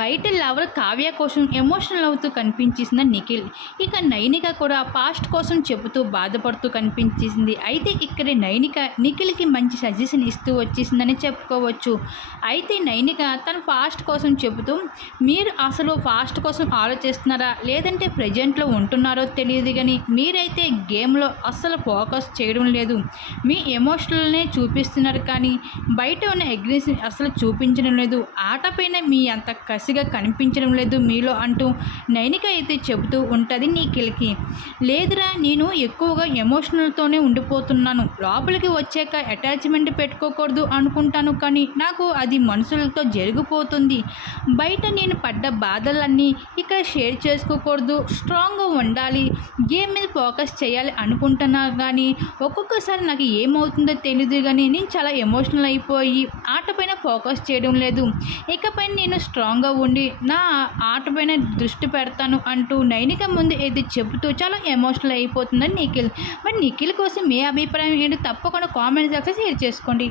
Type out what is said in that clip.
బయట లవర్ కావ్య కోసం ఎమోషనల్ అవుతూ కనిపించేసిన నిఖిల్. ఇక నైనిక కూడా పాస్ట్ కోసం చెబుతూ బాధపడుతూ కనిపించేసింది. అయితే ఇక్కడ నైనిక నిఖిల్కి మంచి సజెషన్ ఇస్తూ వచ్చేసిందని చెప్పుకోవచ్చు. అయితే నైనిక తన ఫాస్ట్ కోసం చెబుతూ, మీరు అసలు ఫాస్ట్ కోసం ఆలోచిస్తున్నారా లేదంటే ప్రజెంట్లో ఉంటున్నారో తెలియదు కానీ మీరైతే గేమ్లో అస్సలు ఫోకస్ చేయడం లేదు. మీ ఎమోషనల్నే చూపిస్తున్నారు కానీ బయట ఉన్న అగ్రెషన్ అసలు చూపించడం లేదు. ఆటపైన మీ అంత కసిగా కనిపించడం లేదు మీలో అంటూ నైనిక అయితే చెబుతూ ఉంటుంది నిఖిల్కి. లేదురా, నేను ఎక్కువగా ఎమోషనల్తోనే ఉండిపోతున్నాను. లోపలికి వచ్చాక అటాచ్మెంట్ పెట్టుకోకూడదు అనుకుంటాను కానీ నాకు అది మనుషులతో జరిగిపోతుంది. బయట నేను పడ్డ బాధలన్నీ ఇక్కడ షేర్ చేసుకోకూడదు. స్ట్రాంగ్గా ఉండాలి, గేమ్ మీద ఫోకస్ చేయాలి అనుకుంటున్నా కానీ ఒక్కొక్కసారి నాకు ఏమవుతుందో తెలియదు కానీ నేను చాలా ఎమోషనల్ అయిపోయి ఆటపైన ఫోకస్ చేయడం లేదు. ఇకపై నేను స్ట్రాంగ్గా ఉండి నా ఆటపైన దృష్టి పెడతాను అంటూ నైనిక ముందు ఏది చెబుతూ చాలా ఎమోషనల్ అయిపోతుందని నిఖిల్. మరి నిఖిల్ కోసం మీ అభిప్రాయం ఏంటో తప్పకుండా కామెంట్ సెక్షన్లో షేర్ చేసుకోండి.